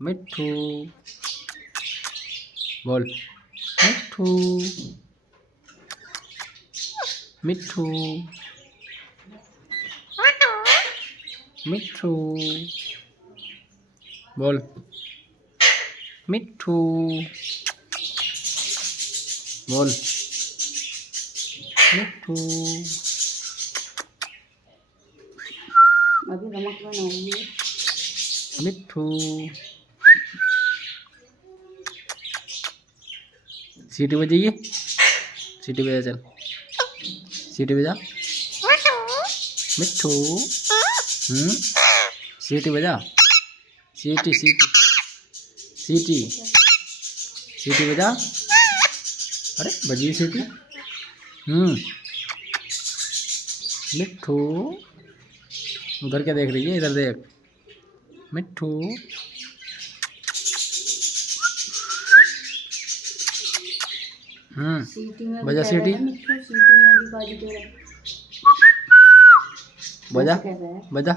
मिट्ठू बोल। मिट्ठू मिट्ठू मिट्ठू बोल। मिट्ठू बोल। मिट्ठू अभी नमक बनाऊंगी। मिट्ठू सीटी बजाइए। सीटी बजा चल। सीटी बजा मिट्ठू। सीटी बजा। सीटी सीटी सीटी सीटी बजा। अरे बजी सीटी। मिट्ठू उधर क्या देख रही है? इधर देख। मिट्ठू सीटी में बजा सीटी। मिट्ठू सीटी में भी बाजी दे रहा है। बजा ऐसे कैसे है? बजा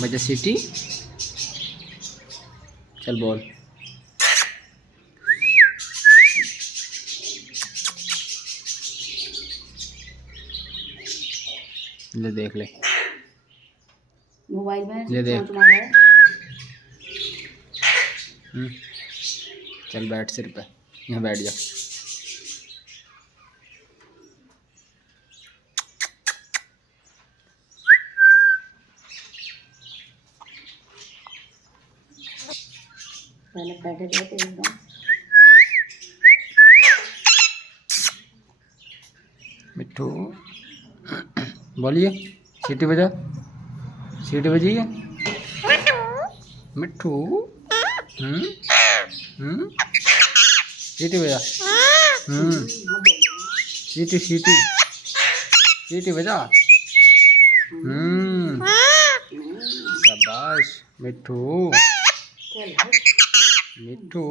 बजा सीटी। चल बोल। ले देख ले। मोबाइल में ये देख। चोंच मारा है। चल बैठ सिर पे। यहाँ बैठ जा। पहले बैठे थे तो एकदम मिट्ठू बोलिए। सीटी बजा। सीटी बजाइए। मिट्ठू सीटी बजा। सीटी सीटी सीटी बजा। शाबाश मिट्ठू। चल मिट्ठू